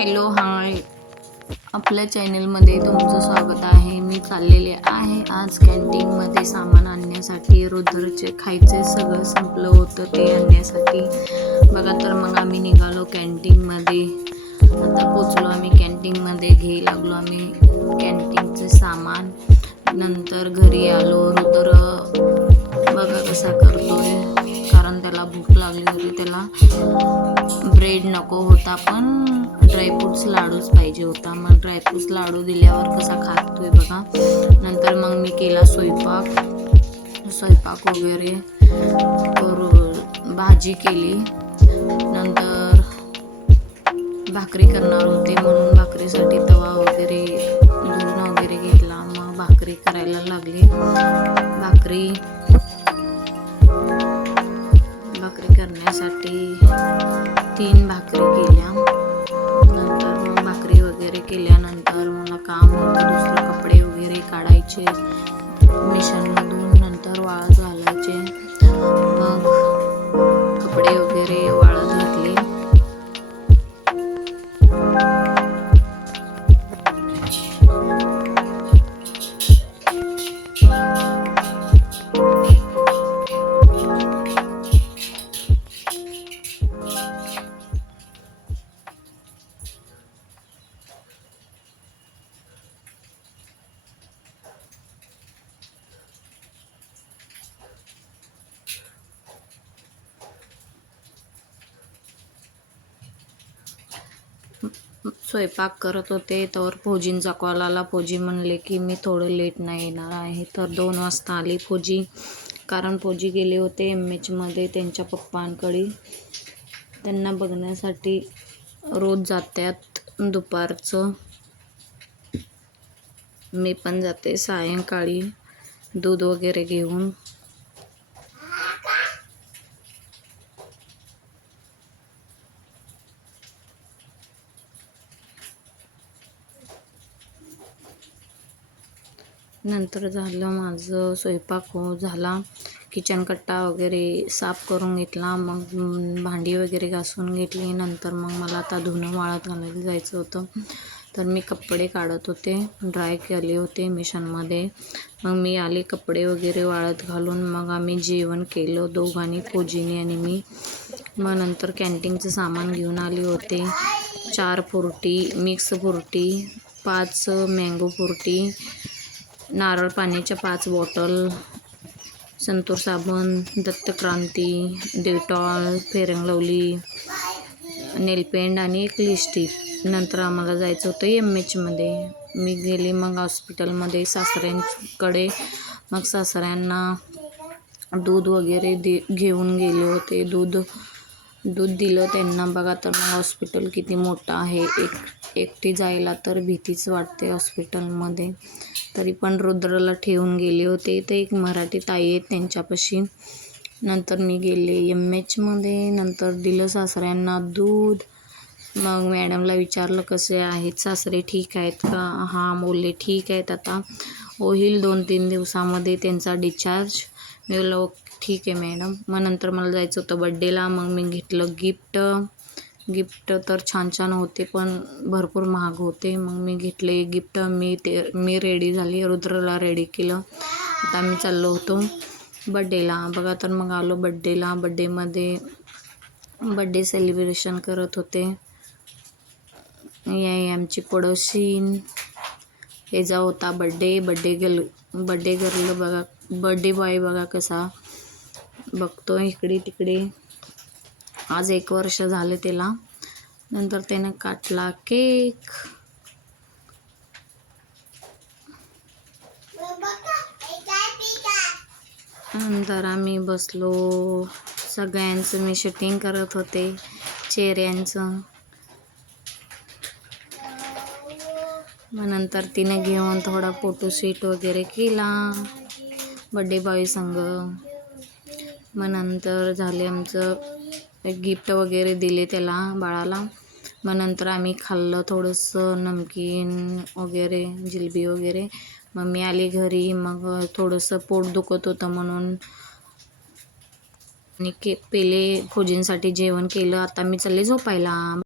Hello hi. आपल्या चॅनलमध्ये तुमचं स्वागत आहे. मी चाललेले आहे आज कॅन्टीनमध्ये सामान आणण्यासाठी. रुद्रचे खायचे सगळं संपलं होतं ते आणण्यासाठी. बघा तर मग आम्ही निघालो कॅन्टीनमध्ये. आता पोचलो आम्ही कॅन्टीनमध्ये. घे लागलो आम्ही कॅन्टीनचे सामान. नंतर घरी आलो. रुद्र बघा कसा करतोय. कारण त्याला भूक लागली होती त्याला. ब्रेड नको होता पण ड्रायफ्रुट्स लाडूच पाहिजे होता. मग ड्रायफ्रुट्स लाडू दिल्यावर कसा खातोय बघा. नंतर मग मी केला स्वयंपाक. स्वयंपाक वगैरे करून भाजी केली. नंतर भाकरी करणार होते म्हणून भाकरीसाठी तवा वगैरे धुवून वगैरे घेतला. मग भाकरी करायला लागली. भाकरी भाकरी करण्यासाठी तीन भाकरी केल्या. केल्यानंतर मला काम होतं दुसरं कपडे वगैरे काढायचे. मिशनमधून नंतर वाळत घालायचे. मग कपडे वगैरे वाळत स्वयंपाक करत होते तर फौजींचा कॉल आला फौजी म्हणले की मी थोडं लेट नाही येणार आहे. तर दोन वाजता आली फौजी. कारण फौजी गेले होते एम एचमध्ये त्यांच्या पप्पांकडे. त्यांना बघण्यासाठी रोज जात्यात. दुपारचं मी पण जाते. सायंकाळी दूध वगैरे घेऊन. नंतर झालं माझं स्वयंपाक हो झाला. किचन कट्टा वगैरे साफ करून घेतला. मग भांडी वगैरे घासून घेतली. नंतर मग मला आता धुणं वाळत घालायला जायचं होतं. तर मी कपडे काढत होते. ड्राय केले होते मिशनमध्ये मग मी आले कपडे वगैरे वाळत घालून. मग आम्ही जेवण केलं दोघांनी फौजीने आणि मी. मग नंतर कॅन्टीनचं सामान घेऊन आले होते. चार फुरटी मिक्स फुरटी पाच मँगो फुरटी नारळ पाण्याच्या पाच बॉटल संतूर साबण दत्तक्रांती डेटॉल फेरंग लवली नेलपेंड आणि एक लिस्टिक नंतर आम्हाला जायचं होतं एम एचमध्ये मी गेले मग हॉस्पिटलमध्ये सासऱ्यांकडे. मग सासऱ्यांना दूध वगैरे दे घेऊन गेले होते. दूध दूध दिलं त्यांना. बघा तर मग हॉस्पिटल किती मोठं आहे. एक एकटी जायला तर भीतीच वाटते हॉस्पिटलमध्ये. तरी पण रुद्रला ठेवून गेले होते. ते एक मराठी ताई आहेत त्यांच्यापाशी. नंतर मी गेले एम एचमध्ये नंतर दिलं सासऱ्यांना दूध. मग मॅडमला विचारलं कसे आहेत सासरे? ठीक आहेत का? हां बोलले ठीक आहेत आता. होईल दोन तीन दिवसामध्ये त्यांचा डिस्चार्ज मी बोललं ठीक आहे मॅडम. मग नंतर मला जायचं होतं बड्डेला मग मी घेतलं गिफ्ट गिफ्ट तर छान छान होते पण भरपूर महाग होते. मग मी घेतले गिफ्ट मी ते मी रेडी झाली. रुद्रला रेडी केलं. आता आम्ही चाललो होतो बड्डेला बघा तर मग आलो बड्डेला बड्डेमध्ये बड्डे सेलिब्रेशन करत होते. या आमची पडोशीन. याचा होता बड्डे बड्डे गेल बड्डे गर्ल बघा बड्डे बॉय बघा कसा. बघतो इकडे तिकडे आज एक वर्ष झाले त्याला नंतर त्यानं काटला केक. नंतर आम्ही बसलो. सगळ्यांचं मी शूटिंग करत होते. चेहऱ्यांचं. मग नंतर तिने घेऊन थोडा फोटोशूट वगैरे केला. बड्डे बॉय संग. मग नंतर झाले आमचं गिफ्ट वगैरे दिले त्याला बाळाला. मग नंतर आम्ही खाल्लं थोडंसं नमकीन वगैरे जिलबी वगैरे. मग मी आली घरी मग थोडंसं पोट दुखत होतं म्हणून. आणि के पेले फौजींसाठी जेवण केलं. आता मी चालले झोपायला.